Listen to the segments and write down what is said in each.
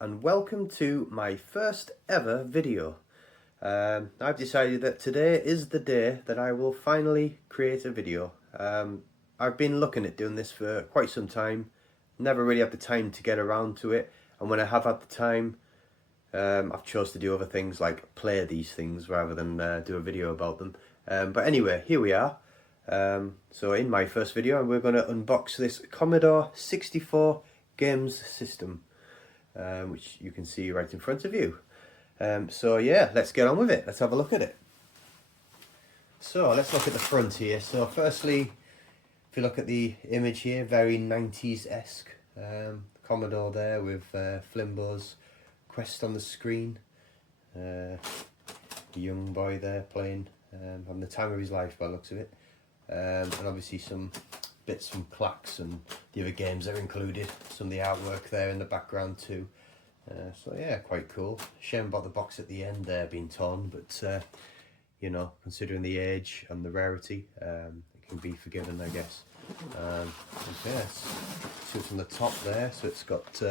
and welcome to my first ever video. I've decided that today is the day that I will finally create a video. I've been looking at doing this for quite some time, never really had the time to get around to it, and when I have had the time, I've chose to do other things like play these things rather than do a video about them. But anyway, here we are. So in my first video we're going to unbox this Commodore 64 games system, which you can see right in front of you. So yeah, let's get on with it. Let's have a look at it. So let's look at the front here. So firstly, if you look at the image here, very 90s-esque. Commodore there with Flimbo's Quest on the screen. The young boy there playing, having the time of his life by the looks of it. And obviously some bits from Clacks and the other games that are included. Some of the artwork there in the background too. So yeah, quite cool. Shame about the box at the end there being torn, but you know, considering the age and the rarity, it can be forgiven, I guess. Okay, so it's on the top there, so it's got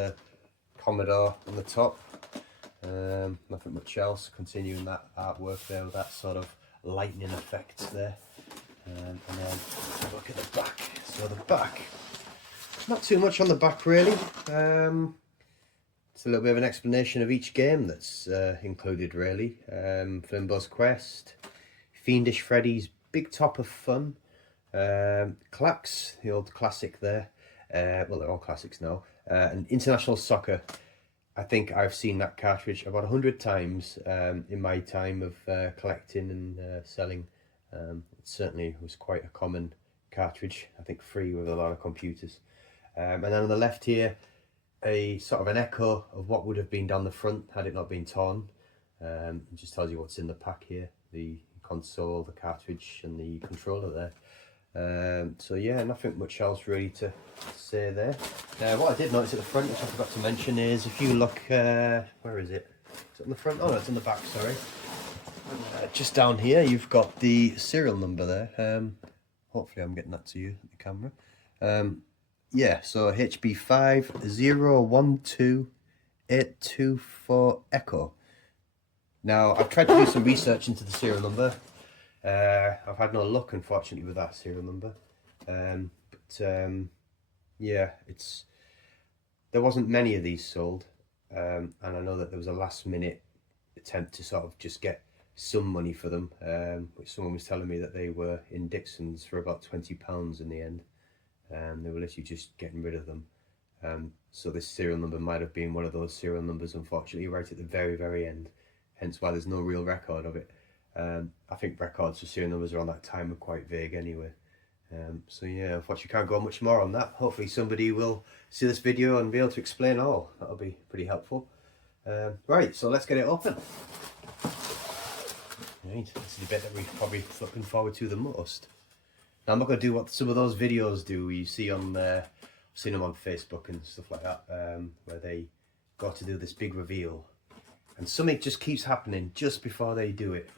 Commodore on the top. Nothing much else. Continuing that artwork there with that sort of lightning effect there. And then look at the back. So the back, not too much on the back really. It's a little bit of an explanation of each game that's included really. Flimbo's Quest, Fiendish Freddy's Big Top of Fun, Clacks, the old classic there. Well, they're all classics now. And International Soccer. I think I've seen that cartridge about 100 times in my time of collecting and selling. It certainly was quite a common cartridge, I think free with a lot of computers. And then on the left here, a sort of an echo of what would have been down the front had it not been torn. It just tells you what's in the pack here, the console, the cartridge and the controller there. So yeah, nothing much else really to say there. What I did notice at the front, which I forgot to mention, is if you look, where is it? Is it on the front? Oh no, it's on the back, sorry. Just down here you've got the serial number there. Hopefully I'm getting that to you at the camera. Yeah, so HB50128224 Echo. Now I've tried to do some research into the serial number. I've had no luck unfortunately with that serial number. Yeah, there wasn't many of these sold, and I know that there was a last minute attempt to sort of just get some money for them, which someone was telling me that they were in Dixon's for about £20 in the end. They were literally just getting rid of them. So this serial number might have been one of those serial numbers, unfortunately, right at the very end, hence why there's no real record of it. I think records for serial numbers around that time were quite vague anyway. So yeah, unfortunately can't go much more on that. Hopefully somebody will see this video and be able to explain all. That'll be pretty helpful. Right, so let's get it open. Right, this is the bit that we're probably looking forward to the most. Now I'm not going to do what some of those videos do you see on I've seen them on Facebook and stuff like that, where they got to do this big reveal and something just keeps happening just before they do it,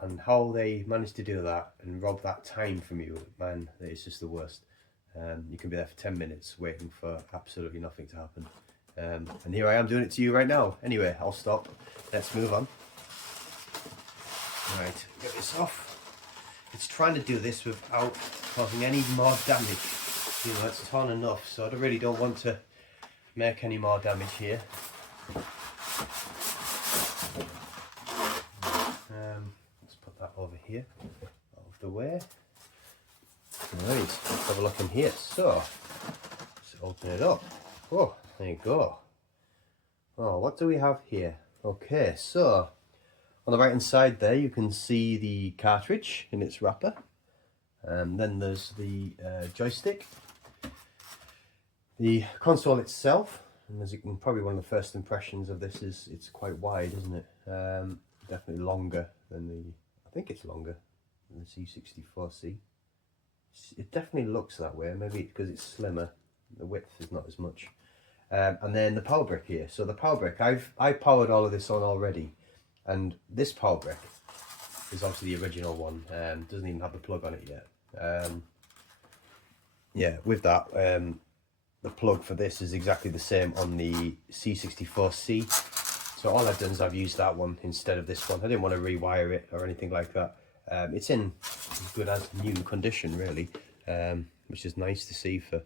and how they manage to do that and rob that time from you, man, it's just the worst. You can be there for 10 minutes waiting for absolutely nothing to happen, and here I am doing it to you right now. Anyway, I'll stop, let's move on. Right, get this off. It's trying to do this without causing any more damage. You know, it's torn enough, so I really don't want to make any more damage here. Let's put that over here, out of the way. Right, let's have a look in here. So, let's open it up. Oh, there you go. Oh, what do we have here? Okay, so on the right hand side there you can see the cartridge in its wrapper, and then there's the joystick, the console itself, and as you can probably, one of the first impressions of this is it's quite wide, isn't it? Definitely longer than the, I think it's longer than the C64C. It definitely looks that way, maybe because it's slimmer, the width is not as much. And then the power brick here. So the power brick, I powered all of this on already. And this power brick is obviously the original one, doesn't even have the plug on it yet. Yeah, with that, the the plug for this is exactly the same on the C64C. So all I've done is I've used that one instead of this one. I didn't want to rewire it or anything like that. It's in as good as new condition, really, which is nice to see for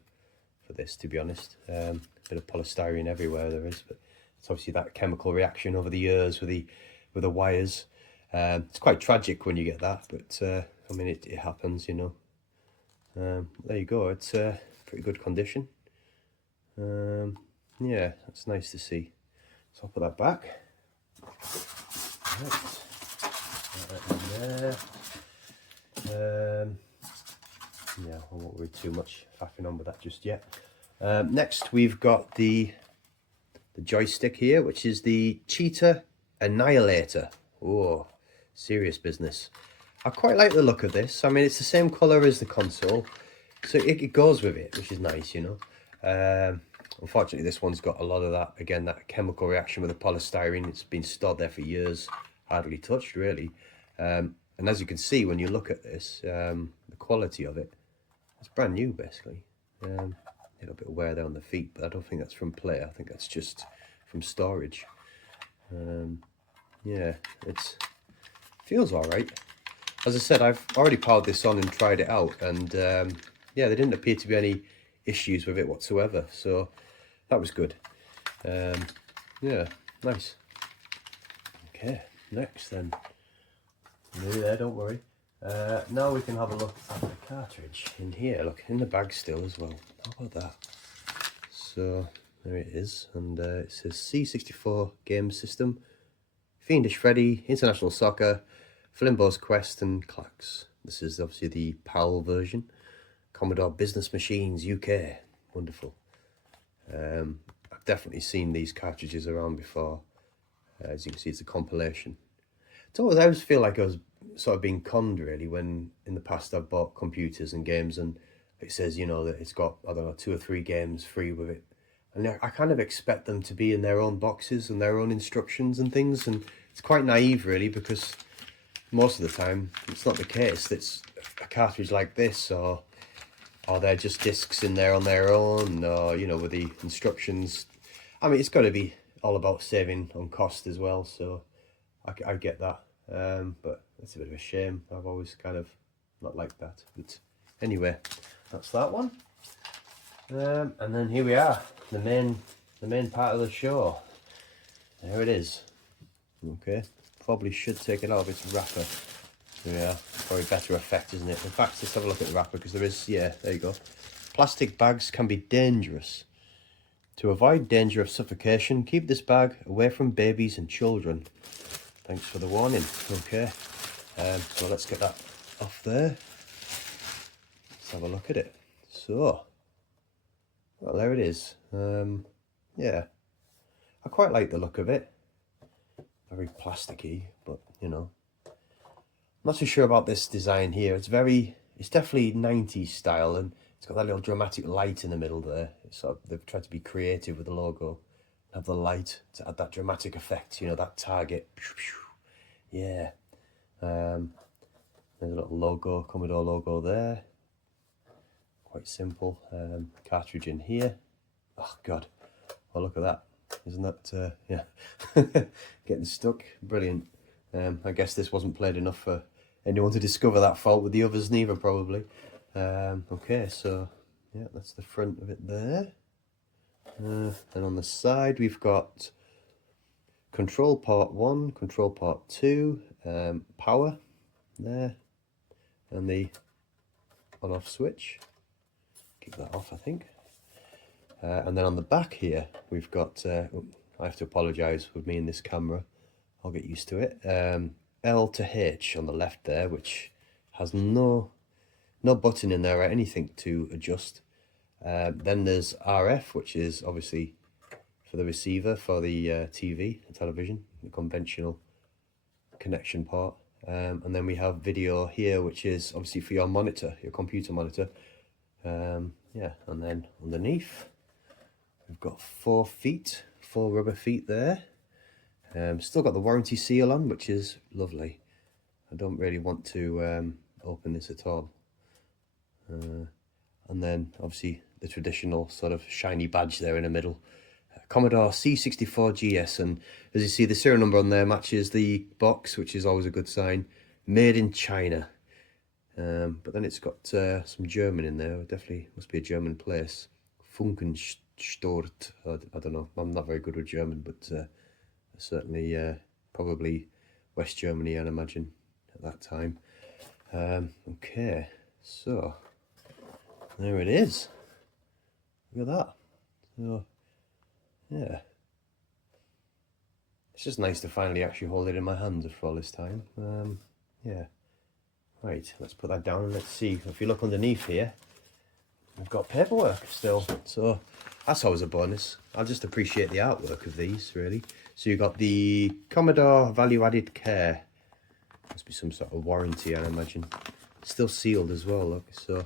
this, to be honest. A bit of polystyrene everywhere there is, but it's obviously that chemical reaction over the years with the wires. It's quite tragic when you get that, but I mean, it happens, you know. There you go. It's pretty good condition. Yeah, that's nice to see. So I'll put that back. Right. Put that in there. Yeah, I won't worry too much faffing on with that just yet. Next, we've got the joystick here, which is the Cheetah Annihilator. Oh, serious business. I quite like the look of this. I mean, it's the same colour as the console, so it goes with it, which is nice, you know. Unfortunately, this one's got a lot of that, again, that chemical reaction with the polystyrene. It's been stored there for years, hardly touched, really. And as you can see, when you look at this, the quality of it, it's brand new, basically. A little bit of wear there on the feet, but I don't think that's from play. I think that's just from storage. Yeah, it feels all right. As I said, I've already powered this on and tried it out, and yeah, there didn't appear to be any issues with it whatsoever, so that was good. Yeah, nice. Okay, next then. Nearly there, don't worry. Now we can have a look at the cartridge in here. Look, in the bag still as well. How about that? So there it is, and it says C64 game system, Fiendish Freddy, International Soccer, Flimbo's Quest, and Clacks. This is obviously the PAL version. Commodore Business Machines UK. Wonderful. I've definitely seen these cartridges around before. As you can see, it's a compilation. I always feel like I was sort of being conned, really, when in the past I've bought computers and games and it says, you know, that it's got, I don't know, 2 or 3 games free with it. And I kind of expect them to be in their own boxes and their own instructions and things. And it's quite naive, really, because most of the time it's not the case. It's a cartridge like this, or they're just discs in there on their own, or, you know, with the instructions. I mean, it's got to be all about saving on cost as well, so I get that. But it's a bit of a shame. I've always kind of not liked that. But anyway, that's that one. And then here we are, the main part of the show. There it is. Okay, probably should take it out of its wrapper. Yeah, probably better effect, isn't it? In fact, let's have a look at the wrapper, because there is, yeah, there you go. Plastic bags can be dangerous. To avoid danger of suffocation, keep this bag away from babies and children. Thanks for the warning. Okay, so let's get that off there. Let's have a look at it. So, well, there it is. Yeah, I quite like the look of it. Very plasticky, but, you know. I'm not too sure about this design here. It's definitely 90s style, and it's got that little dramatic light in the middle there. It's sort of, they've tried to be creative with the logo. Have the light to add that dramatic effect, you know, that target. Yeah. There's a little logo, Commodore logo there. Quite simple. Cartridge in here. Oh, God. Oh, look at that. Isn't that, yeah. Getting stuck. Brilliant. I guess this wasn't played enough for anyone to discover that fault with the others, neither, probably. Okay, so, yeah, that's the front of it there. And on the side, we've got control port 1, control port 2, power there, and the on-off switch. Keep that off, I think. And then on the back here, we've got, I have to apologise with me in this camera, I'll get used to it. L to H on the left there, which has no button in there or anything to adjust. Then there's RF, which is obviously for the receiver for the TV, the television, the conventional connection port. And then we have video here, which is obviously for your monitor, your computer monitor. Yeah, and then underneath, we've got 4 rubber feet there. Still got the warranty seal on, which is lovely. I don't really want to open this at all. And then obviously the traditional sort of shiny badge there in the middle. Commodore C64 GS, and as you see, the serial number on there matches the box, which is always a good sign. Made in China. But then it's got some German in there. It definitely must be a German place. Funkenstort. I don't know. I'm not very good with German, but certainly probably West Germany, I'd imagine, at that time. Okay, so there it is. Look at that. So, yeah. It's just nice to finally actually hold it in my hands after all this time. Yeah. Right, let's put that down and let's see. If you look underneath here, we've got paperwork still. So that's always a bonus. I just appreciate the artwork of these, really. So you've got the Commodore Value Added Care. Must be some sort of warranty, I imagine. Still sealed as well, look. So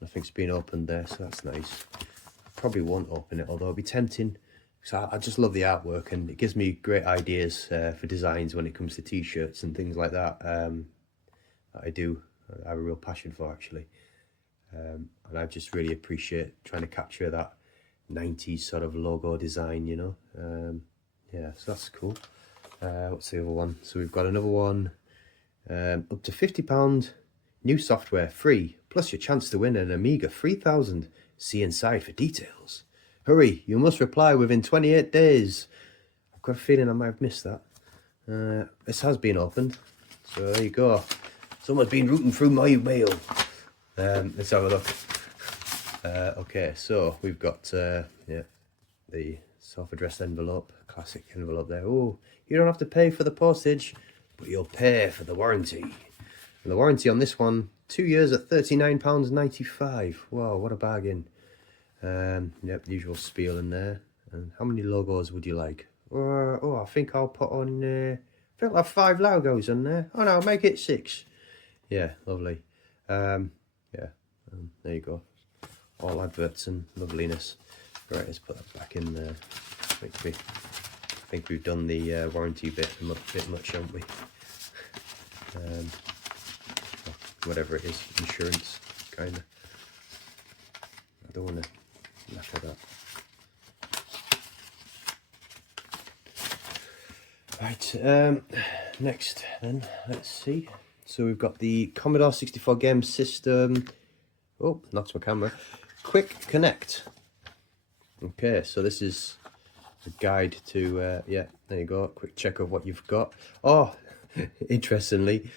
nothing's been opened there, so that's nice. Probably won't open it, although it'll be tempting. So I just love the artwork, and it gives me great ideas for designs when it comes to t-shirts and things like that. I have a real passion for, actually. And I just really appreciate trying to capture that 90s sort of logo design, you know. Yeah, so that's cool. What's the other one? So we've got another one. Up to £50 new software free, plus your chance to win an Amiga 3000. See inside for details. Hurry, you must reply within 28 days. I've got a feeling I might have missed that. This has been opened, so there you go. Someone's been rooting through my mail. Let's have a look. Okay, so we've got yeah, the self-addressed envelope, classic envelope there. Oh, you don't have to pay for the postage, but you'll pay for the warranty. And the warranty on this one, 2 years at £39.95. Wow, what a bargain. Yep, the usual spiel in there. And how many logos would you like? Oh, I think I'll put on, I think I'll have 5 logos on there. Oh no, make it 6. Yeah, lovely. Yeah, there you go. All adverts and loveliness. Right, let's put that back in there. I think we've done the warranty bit much, haven't we? Whatever it is, insurance, kind of. I don't want to laugh at that. Right, next then, let's see. So we've got the Commodore 64 game system. Oh, knocks my camera. Quick Connect. Okay, so this is a guide to, yeah, there you go. Quick check of what you've got. Oh, interestingly,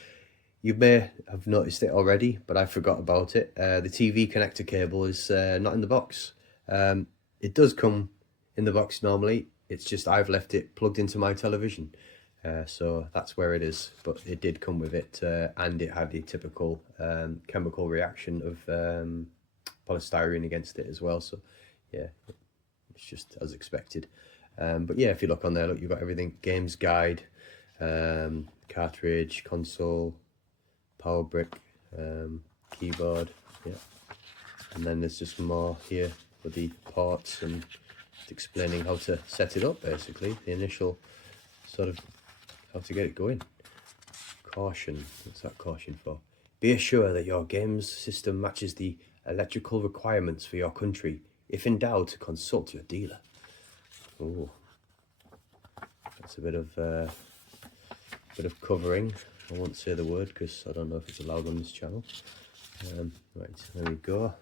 you may have noticed it already, but I forgot about it. The TV connector cable is not in the box. It does come in the box normally. It's just I've left it plugged into my television. So that's where it is, but it did come with it, and it had the typical chemical reaction of polystyrene against it as well. So yeah, it's just as expected. But yeah, if you look on there, look, you've got everything: games guide, cartridge, console, power brick, keyboard, yeah. And then there's just more here for the ports and explaining how to set it up, basically the initial sort of how to get it going. Caution, what's that caution for? Be assured that your games system matches the electrical requirements for your country. If in doubt, consult your dealer. Oh, that's a bit of covering. I won't say the word because I don't know if it's allowed on this channel. Right, there we go.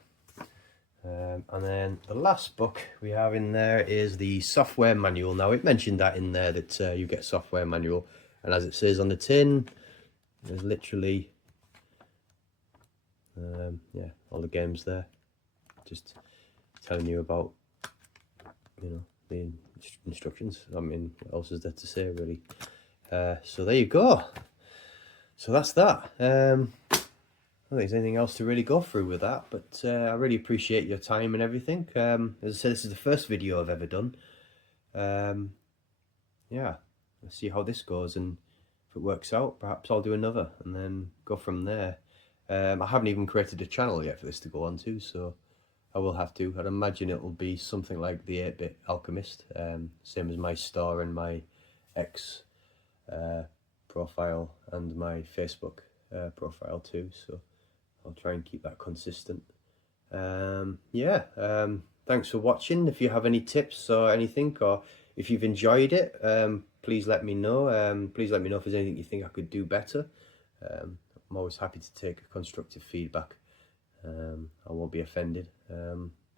And then the last book we have in there is the software manual. Now, it mentioned that in there that you get software manual, and as it says on the tin, there's literally yeah, all the games there, just telling you about, you know, the instructions. I mean, what else is there to say, really? So there you go. So that's that. I don't think there's anything else to really go through with that, but I really appreciate your time and everything. As I said, this is the first video I've ever done. Yeah, let's see how this goes, and if it works out, perhaps I'll do another and then go from there. I haven't even created a channel yet for this to go on to, so I will have to. I'd imagine it will be something like the 8-bit Alchemist, same as my store and my X profile and my Facebook profile too, so I'll try and keep that consistent. Yeah, thanks for watching. If you have any tips or anything, or if you've enjoyed it, please let me know. Please let me know if there's anything you think I could do better. I'm always happy to take constructive feedback. I won't be offended.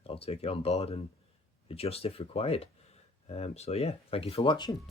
I'll take it on board and adjust if required. So yeah, thank you for watching.